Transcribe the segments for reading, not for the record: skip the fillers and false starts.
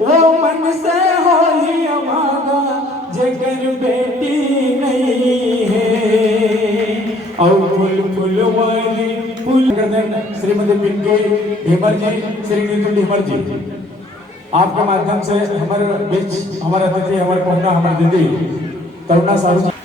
वो मन से हो ही हमारा जगर बेटी नहीं है। और फुल फुलवारी फूल श्रीमती पिंकी ढेमर जी, श्री नीतू ढेमर जी, आपके माध्यम से हमारे बीच हमारे अतिथि हमारे पहुंचा हमारे दीदी करुणा साहू जी।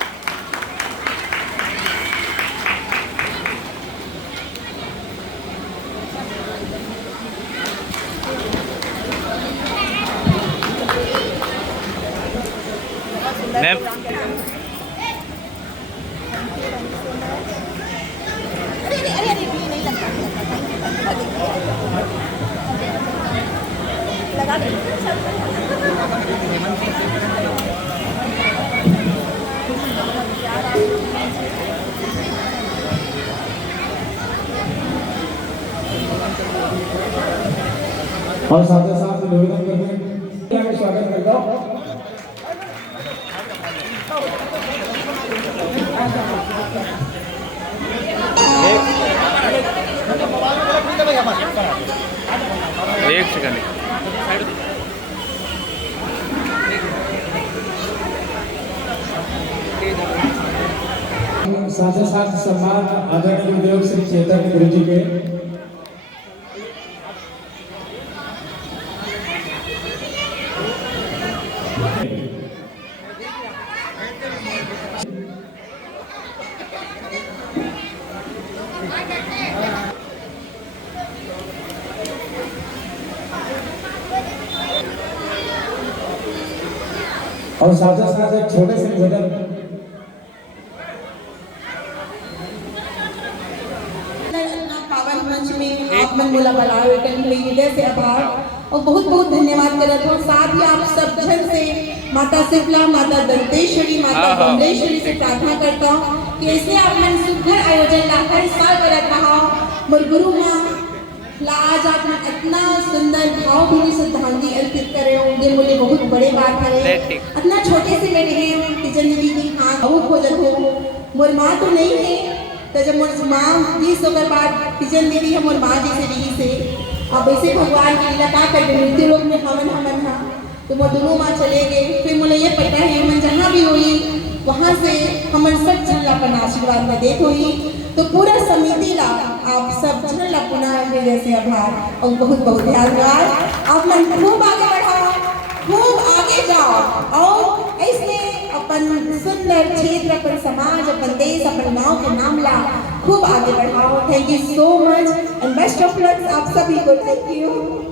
और साथ ही साथ निवेदन करते हैं, स्वागत करता हूँ। एक सेकंड साथ ही साथ सम्मान आदरणीय गुरुदेव श्री चैतन्य गुरु जी के और साथ ही साथ एक छोटे से निवेदन। पावन मंच में आप मन बोला बुलावे के हृदय से आभार और बहुत बहुत धन्यवाद करत हूँ। साथ ही आप सब जन से माता शीतला, माता दंतेश्वरी, माता बमलेश्वरी से प्रार्थना करता हूँ कि ऐसे आप मन सुंदर आयोजन ला हर साल करत रहा। मोर गुरु माँ आज आप इतना सुंदर भावभीनी श्रद्धांजलि अर्पित करे होंगे, मुझे बहुत बड़े बात है। इतना छोटे से मेरे हैं टीचर दीदी की हाँ बहुत भोजन हो। मोर माँ तो नहीं है, तो जब मोर माँ 20 होकर बाद टीचर दीदी है मोर माँ जैसे रही से। अब ऐसे भगवान की लीला का कर दे, मृत्यु लोग में हवन था तो मोर दोनों माँ चले गए। फिर मुझे ये पता है मन जहाँ भी हुई वहाँ से हमारे सब जन अपन आशीर्वाद में देख हुई। तो पूरा समिति ला आप सब जन अपना हृदय से आभार और बहुत बहुत धन्यवाद। आप मन खूब आगे बढ़ाओ, खूब आगे जाओ और ऐसे अपन सुंदर क्षेत्र, अपन समाज, अपन देश, अपन गांव के नाम ला खूब आगे बढ़ाओ। Thank you so much and best of luck आप सभी को। Thank you.